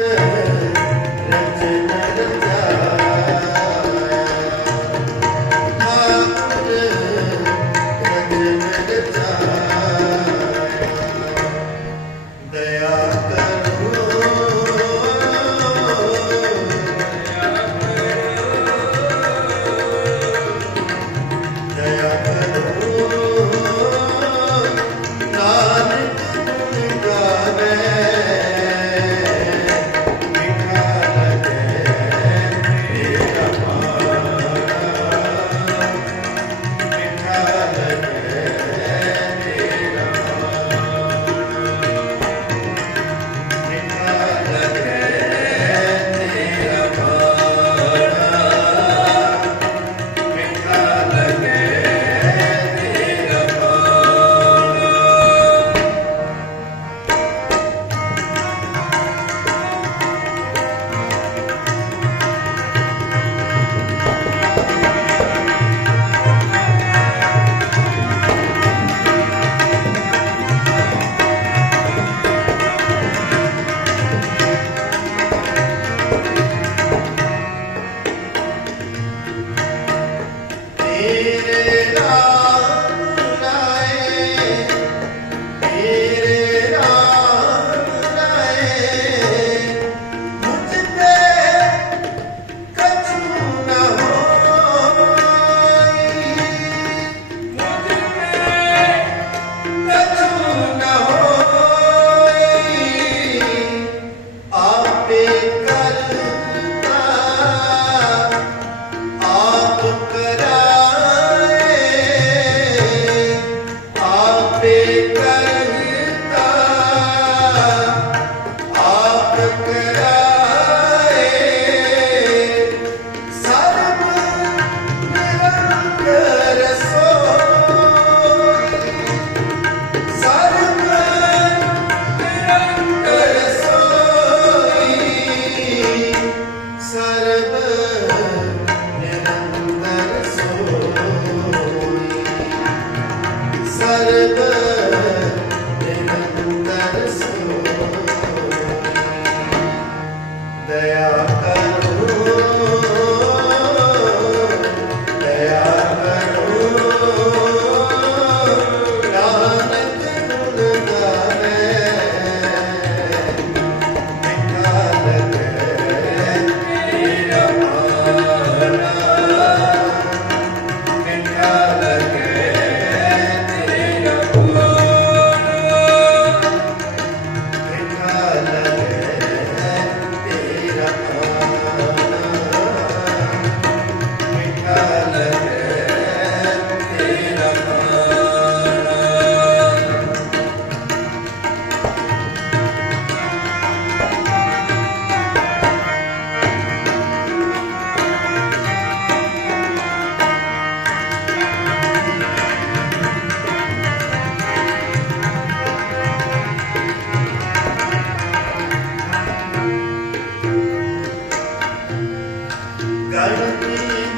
Yeah. Thank you.